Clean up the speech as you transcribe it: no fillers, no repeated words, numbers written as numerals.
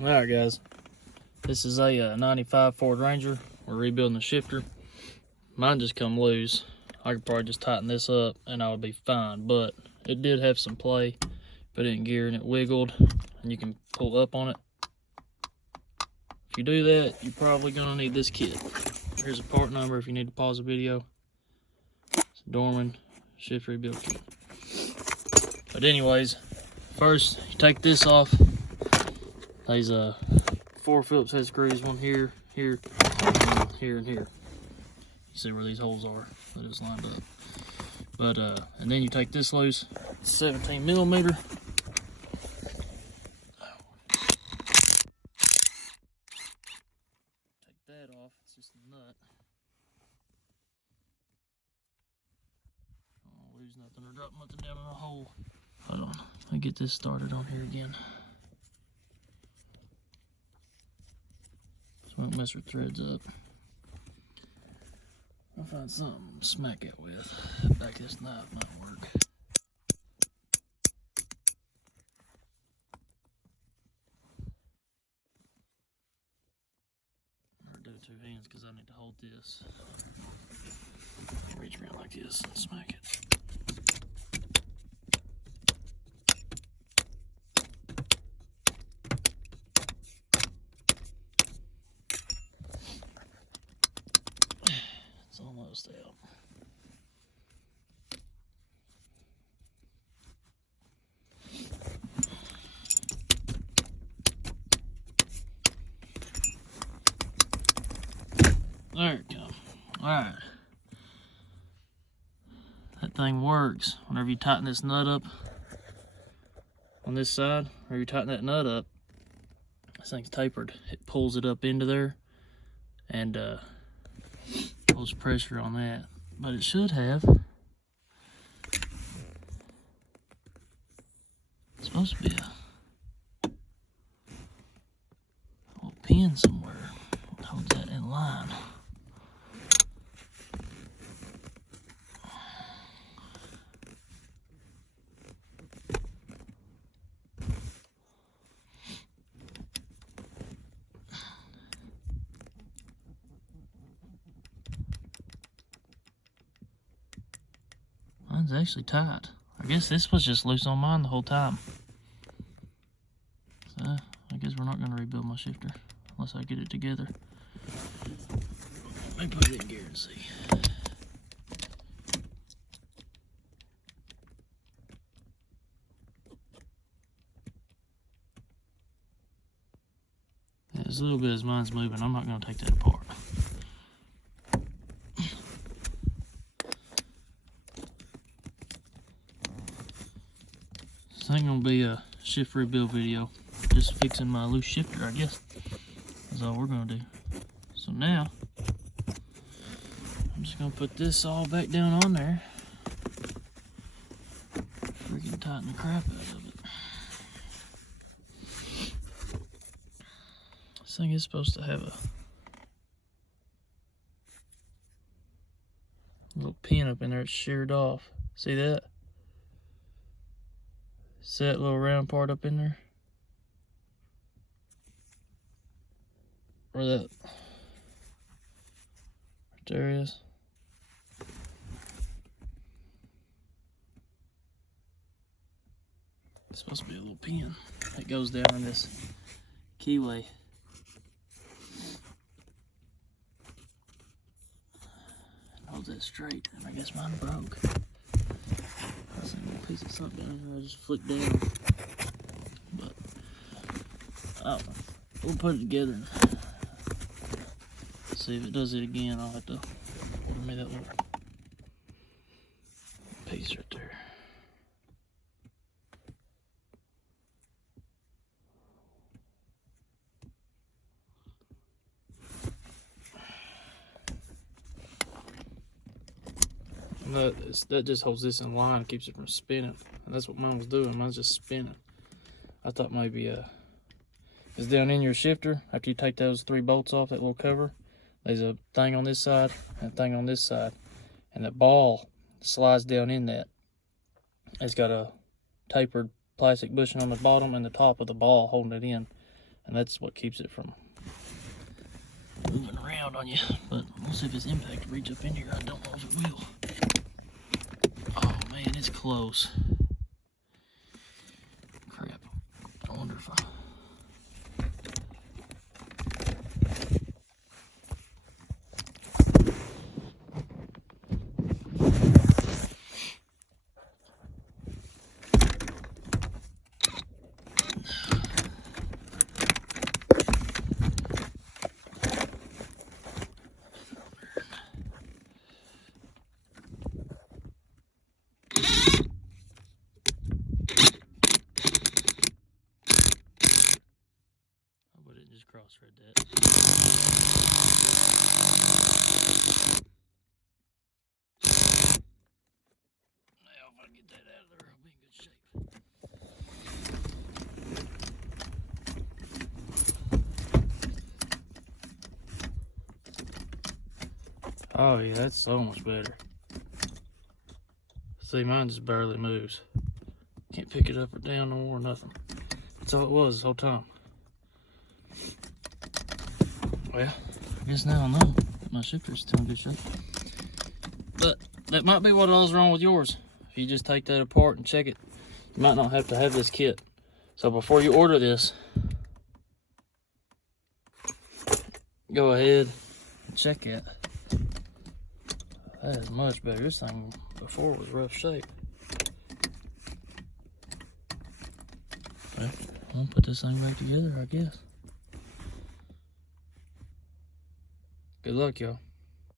Alright guys, this is a 95 Ford Ranger. We're rebuilding the shifter. Mine just come loose. I could probably just tighten this up and I would be fine, but it did have some play. Put it in gear and it wiggled, and you can pull up on it. If you do that, you're probably gonna need this kit. Here's a part number if you need to pause the video. It's a Dorman shift rebuild kit. But anyways, first you take this off. There's 4 Phillips head screws, one here, here, and here, and here. You see where these holes are that it's lined up. But and then you take this loose, 17 millimeter. Take that off, it's just a nut. I don't lose nothing or drop nothing down in the hole. Hold on, let me get this started on here again. So I don't mess with threads up. I'll find something to smack it with. Back this knife might work. Or do 2 hands because I need to hold this. Reach around like this and smack it. It's almost out. There it goes. Alright. That thing works. Whenever you tighten this nut up on this side, or you tighten that nut up, this thing's tapered. It pulls it up into there and pulls pressure on that. But it should have. It's supposed to be a little pin somewhere that holds that in line. Mine's actually tight. I guess this was just loose on mine the whole time. So, I guess we're not going to rebuild my shifter unless I get it together. Let me put it in gear and see. As little bit as mine's moving, I'm not going to take that apart. This ain't going to be a shift rebuild video. Just fixing my loose shifter, I guess. That's all we're going to do. So now, I'm just going to put this all back down on there. Freaking tighten the crap out of it. This thing is supposed to have a little pin up in there. It's sheared off. See that? See that little round part up in there? Where that right there is. It's supposed to be a little pin that goes down in this keyway. Holds that straight, and I guess mine broke. I was a piece of something down here I just flicked down. But I don't know. We'll put it together and see if it does it again. I'll have to order me that little piece right there. That just holds this in line, keeps it from spinning. And that's what mine was doing. Mine's just spinning. I thought maybe it's down in your shifter. After you take those 3 bolts off, that little cover, there's a thing on this side and a thing on this side, and that ball slides down in that. It's got a tapered plastic bushing on the bottom and the top of the ball holding it in. and that's what keeps it from moving around on you. But we'll see if this impact reach up in here. I don't know if it will. Oh man, it's close. Crap. I wonder if I... Just cross-thread that. Now if I get that out of there, I'll be in good shape. Oh yeah, that's so much better. See, mine just barely moves. Can't pick it up or down no more, nothing. That's all it was this whole time. Well, I guess now I know that my shifter's still in good shape. But that might be what all's wrong with yours. If you just take that apart and check it, you might not have to have this kit. So before you order this, go ahead and check it. That is much better. This thing before was rough shape. Well, I'll put this thing back together, I guess. Good luck, y'all.